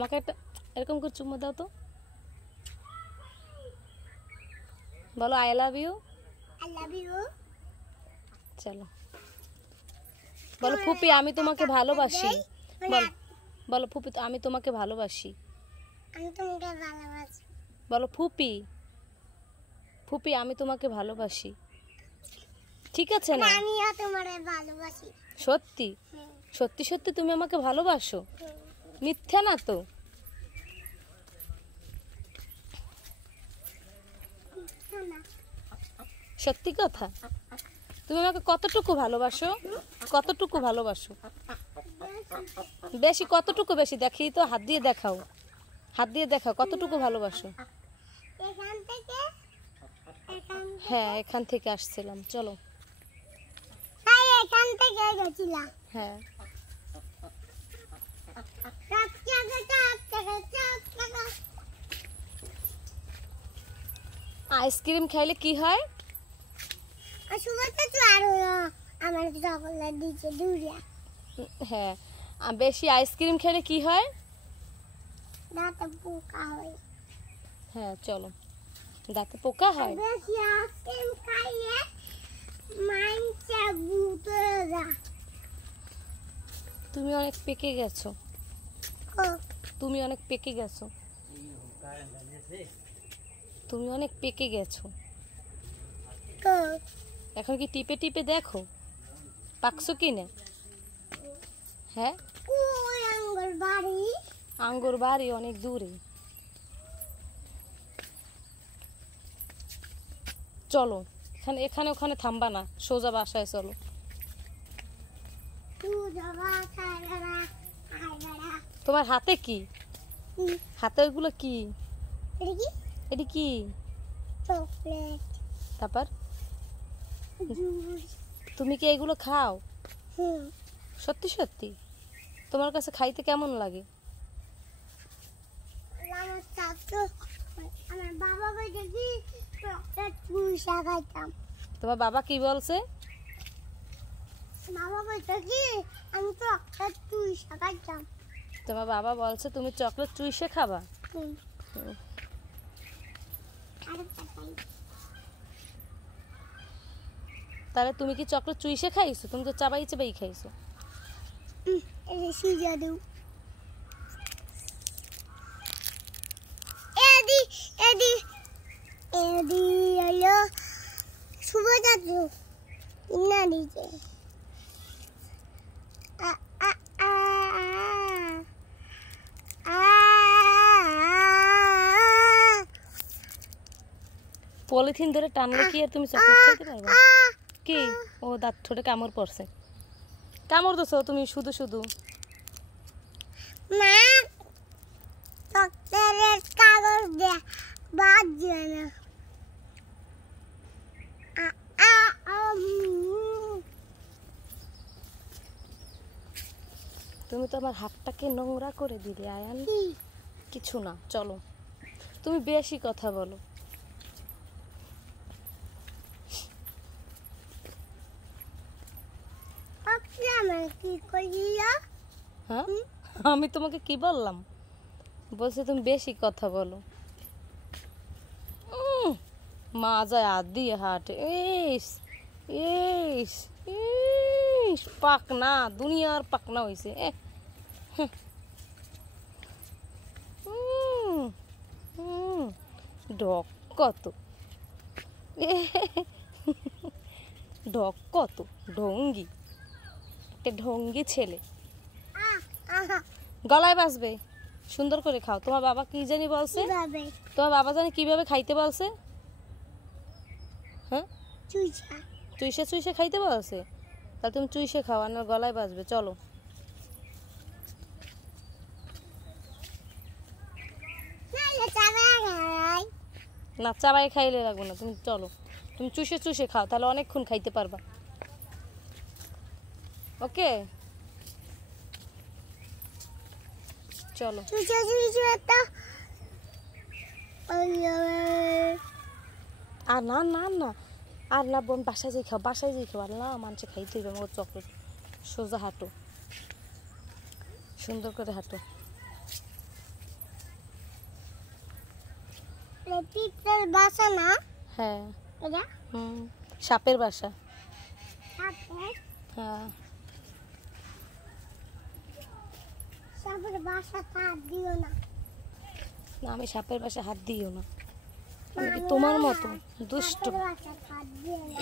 আমাকে একটা এরকম করে চুম্মা দাও তো, বলো I love you. I love you. চলো বলো ফুপি আমি তোমাকে ভালোবাসি। বলো বলো ফুপি আমি তোমাকে ভালোবাসি। আমি তোমাকে ভালোবাসি। বলো ফুপি, ফুপি আমি তোমাকে ভালোবাসি। ঠিক আছে না? আমিও তোমারে ভালোবাসি। সত্যি সত্যি সত্যি তুমি আমাকে ভালোবাসো, মিথ্যা না তো? সত্যি কথা। তুমি আমাকে কতটুকু ভালোবাসো? কতটুকু ভালোবাসো? বেশি কতটুকু? বেশি দেখি তো, হাত দিয়ে দেখাও, হাত দিয়ে দেখাও কতটুকু ভালোবাসো। এখান থেকে হ্যাঁ এখান থেকে আসছিলাম। চলো এখান থেকে গেছিলাম। হ্যাঁ আইসক্রিম খাইলে কি হয়? আমার চকলেট দিচ্ছে দুরিয়া। হ্যাঁ বেশি আইসক্রিম খেলে কি হয়? দাঁতে পোকা হয়। হ্যাঁ চলো, দাঁতে পোকা হয়। বেশি আইসক্রিম খাইয়ে মাইন্ডে ভূতে যা। তুমি অনেক পেকে গেছো, তুমি অনেক পেকে গেছো, তুমি অনেক পেকে গেছো। এখন কি টিপে টিপে দেখো পাকছো কি না? হ্যাঁ আঙ্গুর বাড়ি অনেক দূরে। চলো এখানে এখানে ওখানে থামবা না, সোজা বাসায় চলো। তোমার হাতে কি? হাতে ওইগুলো কি? এটি কি? চকলেট। তারপর তুমি কি এগুলো খাও? সত্যি সত্যি? তোমার কাছে খাইতে কেমন লাগে? আমার বাবা বলছে কি চকলেট চুষা খাইতাম। তোমার বাবা কি বলছে? বাবা বলছে কি আমি চকলেট চুষা খাইতাম। তোমার বাবা বলছে তুমি চকলেট চুইসে খাবা? তাহলে তুমি কি চকলেট চুইসে খাইছো? তুমি তো চাবাই চাবাই খাইছো। পলিথিন ধরে টানলে কি আর তুমি চকলেট খাইতে পারবে? কি ও দাঁত ঠোঁটে কামড় পড়ছে, কামড় দিছো তুমি শুধু শুধু। মা চকলেটের কাগজ দে বাদ দিয়ে না। তুমি তো আমার হাতটাকে নোংরা করে দিলে আয়ান। কিছু না চলো, তুমি বেশি কথা বলো। হ্যাঁ আমি তোমাকে কি বললাম? বলছে তুমি বেশি কথা বলো। মা যায় হাত দিয়ে হাঁটে, ইস ইস ইস পাকনা, দুনিয়ার পাকনা হয়েছে। ঢক কত, ঢক কত, ঢঙ্গি একটা ঢঙ্গি ছেলে। গলায় বাজবে, সুন্দর করে খাও। তোমার বাবা কি জানি বলছে? তোমার বাবা জানি কিভাবে খাইতে বলছে? হ্যাঁ চুইসে চুইসে খাইতে বলছে? তাহলে তুমি চুইসে খাও, আর গলায় বাজবে। চলো না, চাবাই খাইলে লাগবে না, তুমি চলো, তুমি চুষে চুষে খাও, তাহলে অনেকক্ষণ খাইতে পারবা। ওকে চলো। আর না না না, আর না বোন, বাসায় যাই খাও, বাসায় যাই খাও। আর না মানুষে খাইতে হইবে আমার চকলেট। সোজা হাঁটো, সুন্দর করে হাঁটো। পিঁপড়ের বাসা না হ্যাঁ এটা হুম সাপের বাসা সাপের হ্যাঁ সাপের বাসা হাত দিও না না আমি সাপের বাসা হাত দিও না আমি কি আমি তোমার মতো দুষ্ট সাপের বাসা হাত দিও না